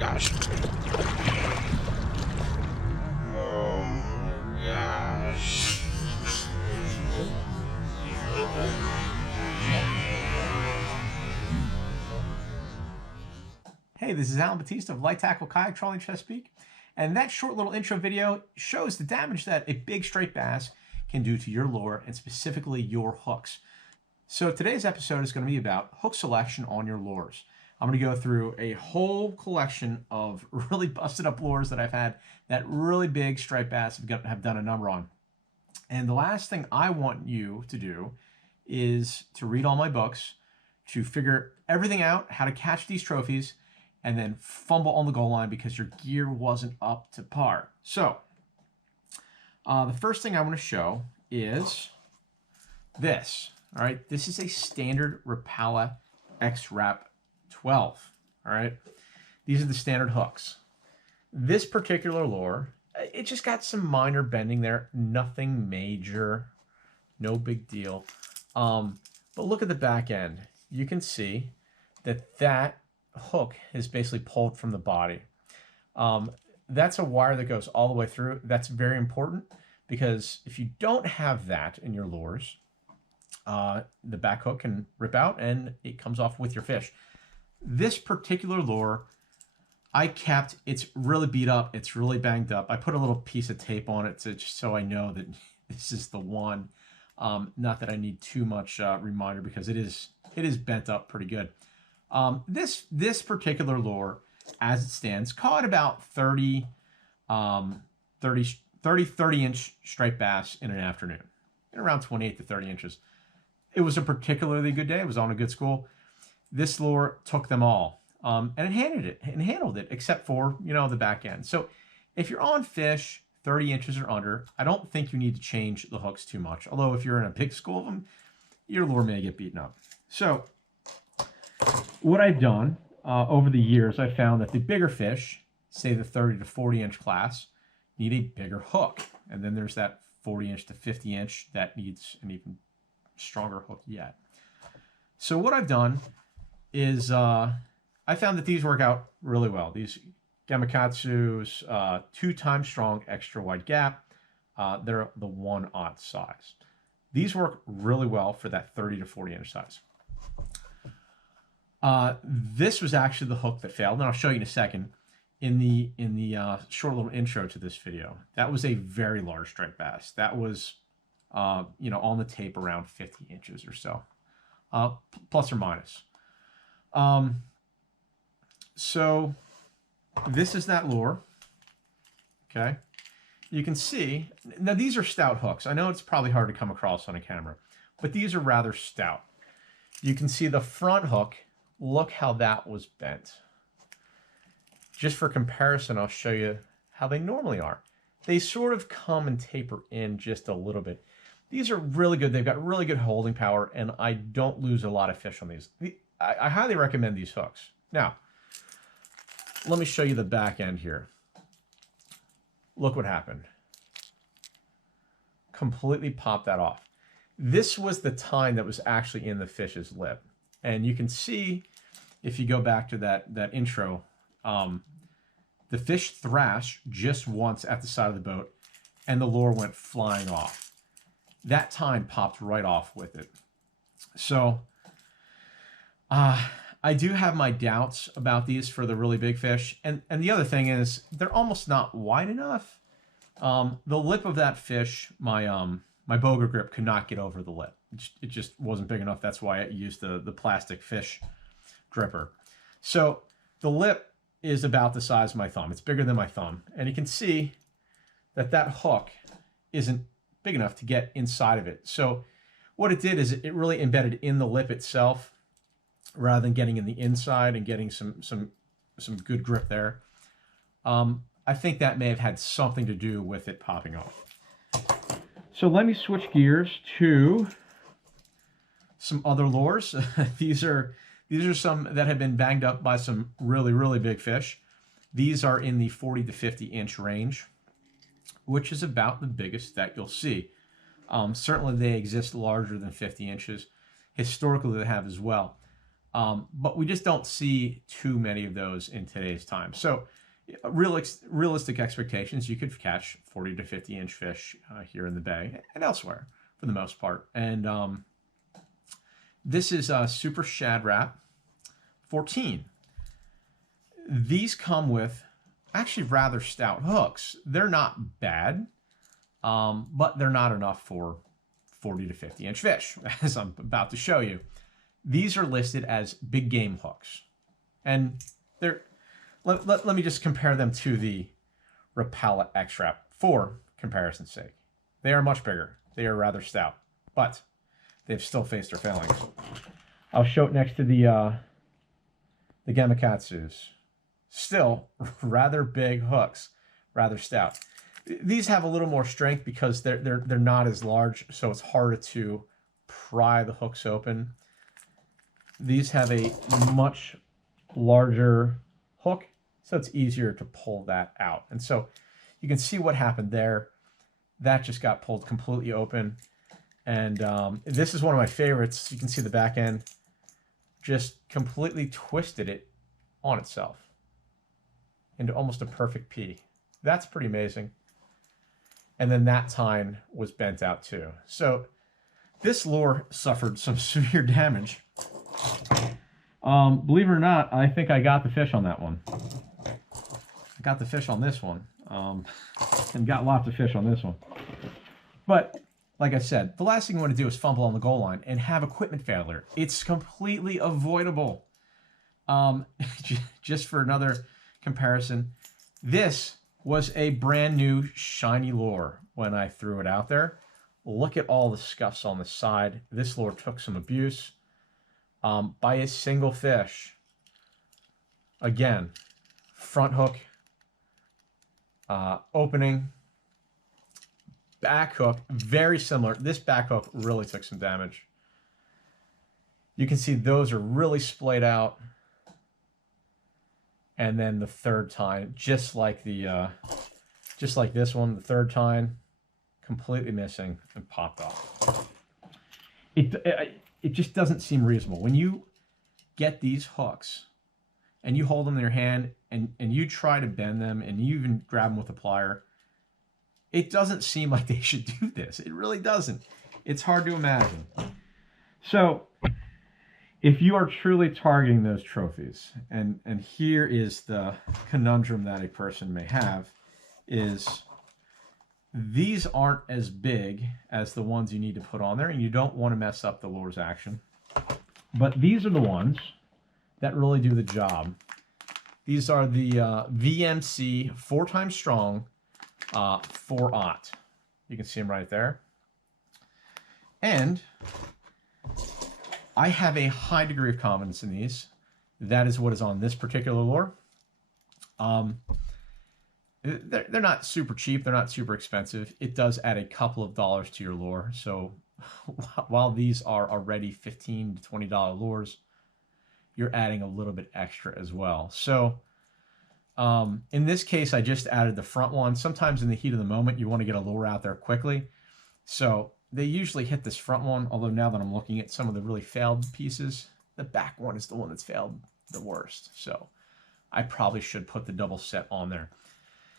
gosh. Oh gosh. Hey, this is Alan Batista of Light Tackle Kayak Trolling Chesapeake, and that short little intro video shows the damage that a big striped bass can do to your lure and specifically your hooks. So today's episode is going to be about hook selection on your lures. I'm going to go through a whole collection of really busted up lures that I've had that really big striped bass have done a number on. And the last thing I want you to do is to read all my books, to figure everything out, how to catch these trophies, and then fumble on the goal line because your gear wasn't up to par. So, the first thing I want to show is this. All right, this is a standard Rapala X-Rap 12. All right, these are the standard hooks. This particular lure, it just got some minor bending there, nothing major, no big deal. But look at the back end. You can see that hook is basically pulled from the body. That's a wire that goes all the way through. That's very important because if you don't have that in your lures, the back hook can rip out and it comes off with your fish. This particular lure, I kept, it's really beat up, it's really banged up. I put a little piece of tape on it just so I know that this is the one. Not that I need too much reminder because it is bent up pretty good. This particular lure, as it stands, caught about 30 inch striped bass in an afternoon, around 28 to 30 inches. It was a particularly good day. It was on a good school. This lure took them all, and it handled it, except for, the back end. So if you're on fish 30 inches or under, I don't think you need to change the hooks too much. Although if you're in a big school of them, your lure may get beaten up. So what I've done over the years, I found that the bigger fish, say the 30 to 40 inch class, need a bigger hook. And then there's that 40 inch to 50 inch that needs an even stronger hook yet. So what I've done is I found that these work out really well. These Gamakatsu's 2 times strong extra wide gap, they're the 1/0 size. These work really well for that 30 to 40 inch size. This was actually the hook that failed, and I'll show you in a second in the short little intro to this video. That was a very large striped bass. That was on the tape around 50 inches or so, plus or minus. So this is that lure. Okay, you can see now these are stout hooks. I know it's probably hard to come across on a camera, but these are rather stout. You can see the front hook. Look how that was bent. Just for comparison, I'll show you how they normally are. They sort of come and taper in just a little bit. These are really good. They've got really good holding power, and I don't lose a lot of fish on these. I highly recommend these hooks. Now, let me show you the back end here. Look what happened. Completely popped that off. This was the tine that was actually in the fish's lip. And you can see, if you go back to that intro, the fish thrashed just once at the side of the boat, and the lure went flying off. That tine popped right off with it. So, I do have my doubts about these for the really big fish. And the other thing is, they're almost not wide enough. The lip of that fish, my Boga grip could not get over the lip. It just wasn't big enough. That's why I used the plastic fish gripper. So the lip is about the size of my thumb. It's bigger than my thumb. And you can see that hook isn't big enough to get inside of it. So what it did is it really embedded in the lip itself rather than getting in the inside and getting some good grip there. I think that may have had something to do with it popping off. So let me switch gears to some other lures. These are some that have been banged up by some really, really big fish. These are in the 40 to 50 inch range, which is about the biggest that you'll see. Certainly they exist larger than 50 inches. Historically they have as well. But we just don't see too many of those in today's time. So realistic expectations, you could catch 40 to 50 inch fish here in the bay and elsewhere for the most part. And this is Super Shad Rap 14. These come with actually rather stout hooks. They're not bad, but they're not enough for 40 to 50 inch fish, as I'm about to show you. These are listed as big game hooks. And they're, let me just compare them to the Rapala X-Rap for comparison's sake. They are much bigger. They are rather stout, but they've still faced their failings. I'll show it next to the Gamakatsus. Still rather big hooks, rather stout. These have a little more strength because they're not as large, so it's harder to pry the hooks open. These have a much larger hook, so it's easier to pull that out. And so you can see what happened there. That just got pulled completely open. And this is one of my favorites. You can see the back end just completely twisted it on itself into almost a perfect P. That's pretty amazing. And then that tine was bent out too. So this lure suffered some severe damage. Believe it or not, I think I got the fish on that one. I got the fish on this one. And got lots of fish on this one. But like I said, the last thing you want to do is fumble on the goal line and have equipment failure. It's completely avoidable. Just for another comparison, this was a brand new shiny lure when I threw it out there. Look at all the scuffs on the side. This lure took some abuse by a single fish. Again, front hook, opening, back hook, very similar. This back hook really took some damage. You can see those are really splayed out. And then the third tine, just like this one, the third tine, completely missing and popped off. It just doesn't seem reasonable. When you get these hooks and you hold them in your hand and you try to bend them and you even grab them with a plier, it doesn't seem like they should do this. It really doesn't. It's hard to imagine. So if you are truly targeting those trophies, and here is the conundrum that a person may have, is these aren't as big as the ones you need to put on there, and you don't want to mess up the lure's action. But these are the ones that really do the job. These are the VMC 4 times strong 4-aught. You can see them right there. And I have a high degree of confidence in these. That is what is on this particular lure. They're not super cheap. They're not super expensive. It does add a couple of dollars to your lure. So while these are already $15 to $20 lures, you're adding a little bit extra as well. So in this case, I just added the front one. Sometimes in the heat of the moment, you want to get a lure out there quickly. So they usually hit this front one, although now that I'm looking at some of the really failed pieces, the back one is the one that's failed the worst. So I probably should put the double set on there.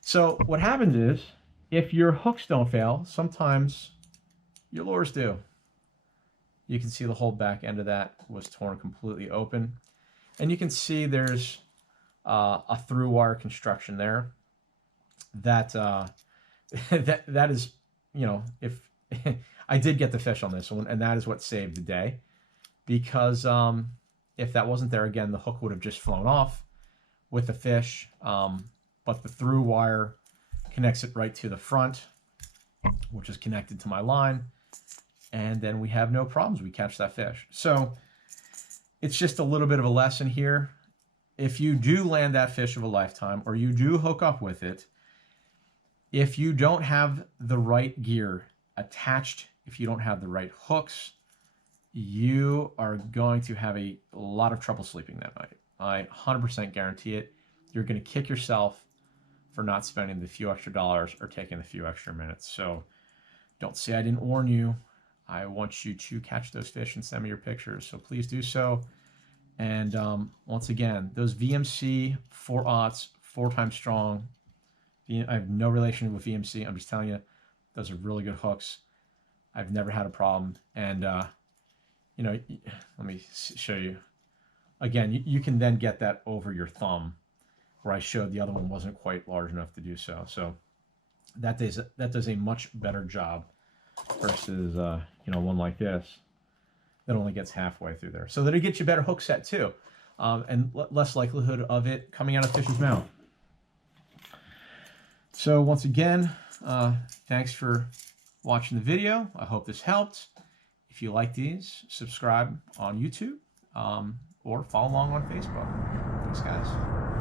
So what happens is, if your hooks don't fail, sometimes your lures do. You can see the whole back end of that was torn completely open. And you can see there's a through wire construction there. That that is, you know, if I did get the fish on this one, and that is what saved the day, because if that wasn't there, again, the hook would have just flown off with the fish. But the through wire connects it right to the front, which is connected to my line, and then we have no problems. We catch that fish. So it's just a little bit of a lesson here. If you do land that fish of a lifetime, or you do hook up with it, if you don't have the right gear attached, if you don't have the right hooks, you are going to have a lot of trouble sleeping that night. I 100% guarantee it. You're going to kick yourself for not spending the few extra dollars or taking the few extra minutes. So don't say I didn't warn you. I want you to catch those fish and send me your pictures. So please do so. And once again, those VMC 4/0s, 4x strong. I have no relation with VMC. I'm just telling you, those are really good hooks. I've never had a problem. And, you know, let me show you. Again, you can then get that over your thumb, where I showed the other one wasn't quite large enough to do so. So that does a much better job versus, you know, one like this that only gets halfway through there. So that'll get you a better hook set too, and less likelihood of it coming out of fish's mouth. So once again, thanks for watching the video. I hope this helped. If you like these, subscribe on YouTube or follow along on Facebook. Thanks, guys.